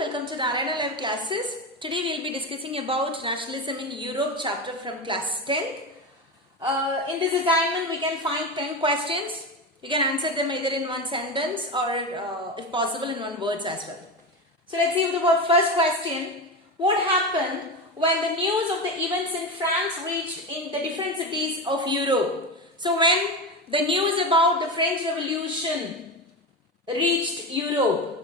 welcome to Narayana Live classes. Today we will be discussing about nationalism in Europe chapter from class 10. In this assignment we can find 10 questions. You can answer them either in one sentence or if possible in one words as well. So let's see the first question. What happened when the news of the events in France reached in the different cities of Europe? So when the news about the French Revolution reached Europe,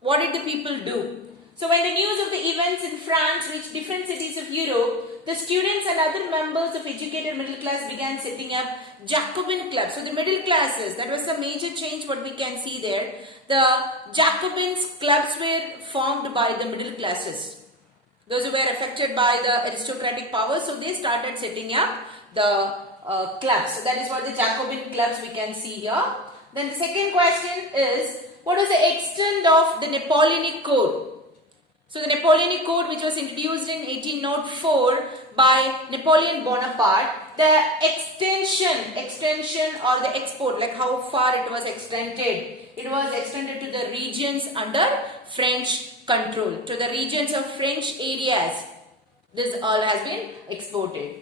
what did the people do? So when the news of the events in France reached different cities of Europe, the students and other members of educated middle class began setting up Jacobin clubs. So the middle classes, that was a major change what we can see there. The Jacobins clubs were formed by the middle classes. Those who were affected by the aristocratic power, so they started setting up the clubs. So that is what the Jacobin clubs we can see here. Then the second question is, what was the extent of the Napoleonic Code? So the Napoleonic Code, which was introduced in 1804 by Napoleon Bonaparte, the extension or the export, like how far it was extended. It was extended to the regions under French control, to the regions of French areas. This all has been exported.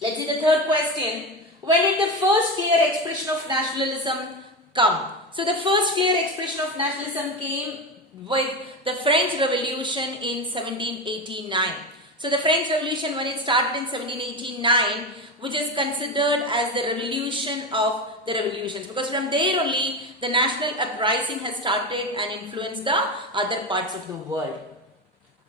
Let's see the third question. When did the first clear expression of nationalism come? So the first clear expression of nationalism came with the French Revolution in 1789. So the French Revolution, when it started in 1789, which is considered as the revolution of the revolutions, because from there only the national uprising has started and influenced the other parts of the world.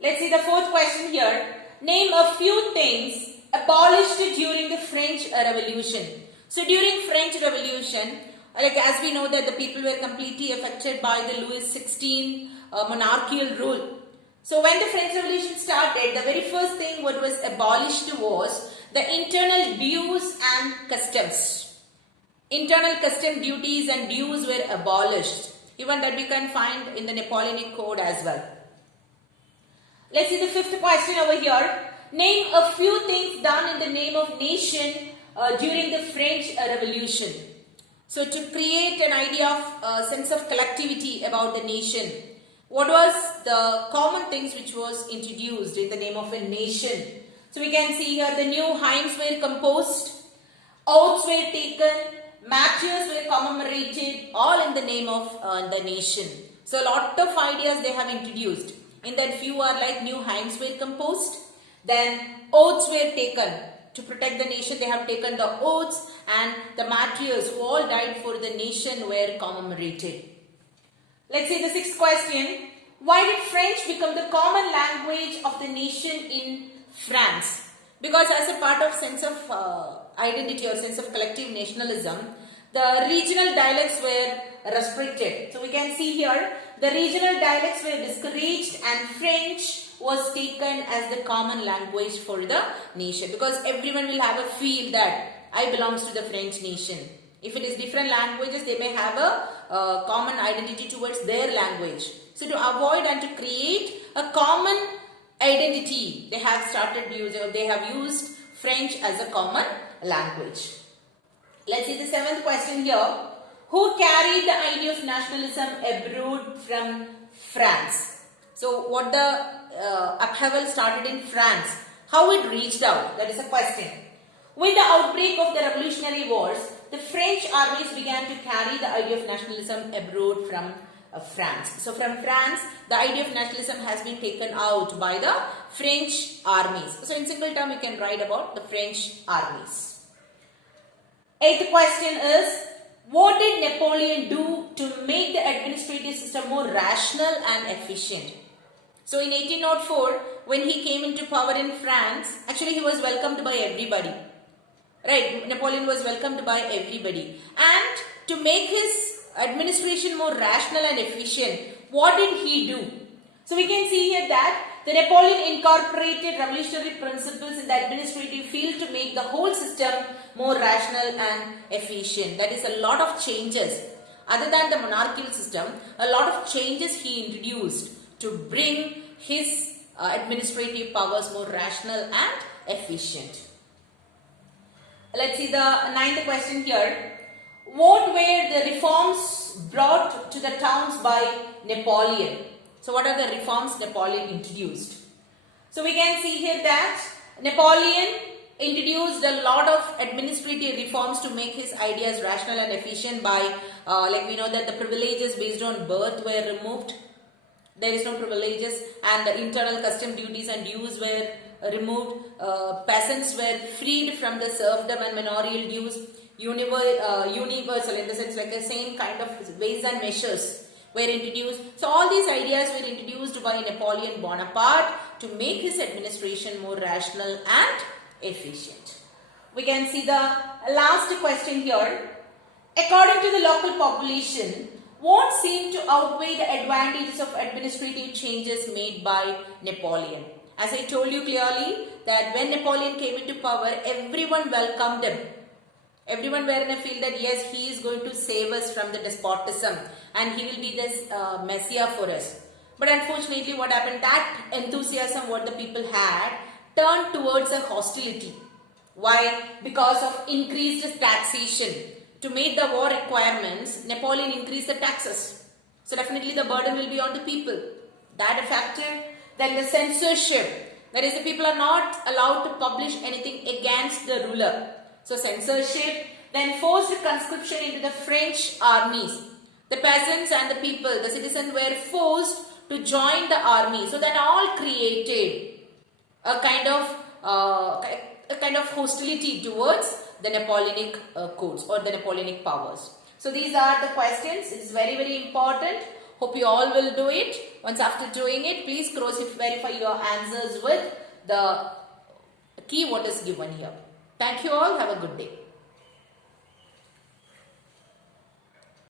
Let's see the fourth question here. Name a few things abolished during the French Revolution. So during French Revolution, like as we know that the people were completely affected by the Louis XVI monarchical rule. So when the French Revolution started, the very first thing what was abolished was the internal dues and customs. Internal custom duties and dues were abolished. Even that we can find in the Napoleonic Code as well. Let's see the fifth question over here. Name a few things done in the name of nation during the French Revolution. So to create an idea of sense of collectivity about the nation, what was the common things which was introduced in the name of a nation? So we can see here the new hymns were composed, oaths were taken, martyrs were commemorated, all in the name of the nation. So a lot of ideas they have introduced. In that few are like new hymns were composed, then oaths were taken. To protect the nation, they have taken the oaths, and the martyrs who all died for the nation were commemorated. Let's see the sixth question. Why did French become the common language of the nation in France? Because as a part of sense of identity or sense of collective nationalism, the regional dialects were restricted. So we can see here, the regional dialects were discouraged and French was taken as the common language for the nation, because everyone will have a feel that I belongs to the French nation. If it is different languages, they may have a common identity towards their language. So to avoid and to create a common identity, they have used French as a common language. Let's see the seventh question here. Who carried the idea of nationalism abroad from France? So what the upheaval started in France, how it reached out, that is a question. With the outbreak of the Revolutionary Wars, the French armies began to carry the idea of nationalism abroad from France. So from France, the idea of nationalism has been taken out by the French armies. So in single term, you can write about the French armies. Eighth question is, what did Napoleon do to make the administrative system more rational and efficient? So in 1804, when he came into power in France, actually he was welcomed by everybody. Right, Napoleon was welcomed by everybody. And to make his administration more rational and efficient, what did he do? So we can see here that the Napoleon incorporated revolutionary principles in the administrative field to make the whole system more rational and efficient. That is a lot of changes. Other than the monarchical system, a lot of changes he introduced to bring his administrative powers more rational and efficient. Let's see the ninth question here. What were the reforms brought to the towns by Napoleon? So what are the reforms Napoleon introduced? So we can see here that Napoleon introduced a lot of administrative reforms to make his ideas rational and efficient by, like we know that the privileges based on birth were removed. There is no privileges, and the internal custom duties and dues were removed. Peasants were freed from the serfdom and manorial dues. Universal, in the sense like the same kind of ways and measures were introduced. So all these ideas were introduced by Napoleon Bonaparte to make his administration more rational and efficient. We can see the last question here. According to the local population, what seemed to outweigh the advantages of administrative changes made by Napoleon? As I told you clearly that when Napoleon came into power, everyone welcomed him. Everyone were in a feel that yes, he is going to save us from the despotism and he will be this messiah for us. But unfortunately what happened, that enthusiasm what the people had turned towards a hostility. Why? Because of increased taxation. To meet the war requirements, Napoleon increased the taxes. So definitely the burden will be on the people. That a factor. Then the censorship. That is, the people are not allowed to publish anything against the ruler. So censorship. Then forced conscription into the French armies. The peasants and the people, the citizens were forced to join the army. So that all created a kind of hostility towards the Napoleonic codes or the Napoleonic powers. So these are the questions. It's very, very important. Hope you all will do it. Once after doing it, please cross-verify your answers with the key what is given here. Thank you all. Have a good day.